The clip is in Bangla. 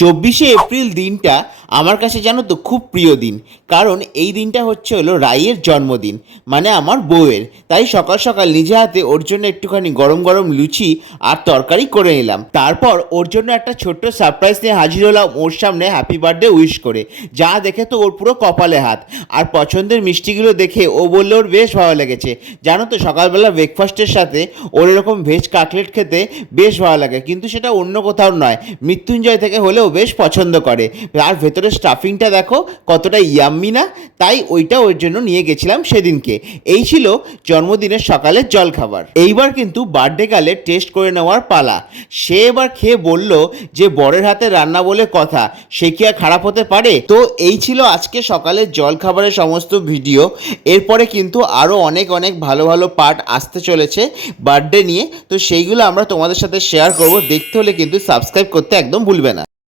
24শে এপ্রিল দিনটা আমার কাছে জানো তো খুব প্রিয় দিন। কারণ এই দিনটা হলো রাইয়ের জন্মদিন, মানে আমার বউয়ের। তাই সকাল সকাল নিজে হাতে ওর জন্য একটুখানি গরম গরম লুচি আর তরকারি করে নিলাম। তারপর ওর জন্য একটা ছোট্ট সারপ্রাইজ নিয়ে হাজির হলাম ওর সামনে হ্যাপি বার্থডে উইশ করে। যা দেখে তো ওর পুরো কপালে হাত। আর পছন্দের মিষ্টিগুলো দেখে ও বললে ওর বেশ ভালো লেগেছে। জানো তো সকালবেলা ব্রেকফাস্টের সাথে ওর এরকম ভেজ কাটলেট খেতে বেশ ভালো লাগে, কিন্তু সেটা অন্য কোথাও নয়, মৃত্যুঞ্জয় থেকে হলেও বেশ পছন্দ করে। আর ভেতরে স্টাফিংটা দেখো কতটা ইয়াম্মি না, তাই ওইটা ওর জন্য নিয়ে গেছিলাম সেদিনকে। এই ছিল জন্মদিনের সকালের জলখাবার। এইবার কিন্তু বার্থডে গালে টেস্ট করে নেওয়ার পালা। সে এবার খেয়ে বলল যে বরের হাতে রান্না বলে কথা, সে কি আর খারাপ হতে পারে। তো এই ছিল আজকে সকালের জলখাবারের সমস্ত ভিডিও। এরপরে কিন্তু আরও অনেক অনেক ভালো ভালো পার্ট আসতে চলেছে বার্থডে নিয়ে, তো সেইগুলো আমরা তোমাদের সাথে শেয়ার করব। দেখতে হলে কিন্তু সাবস্ক্রাইব করতে একদম ভুলবে না।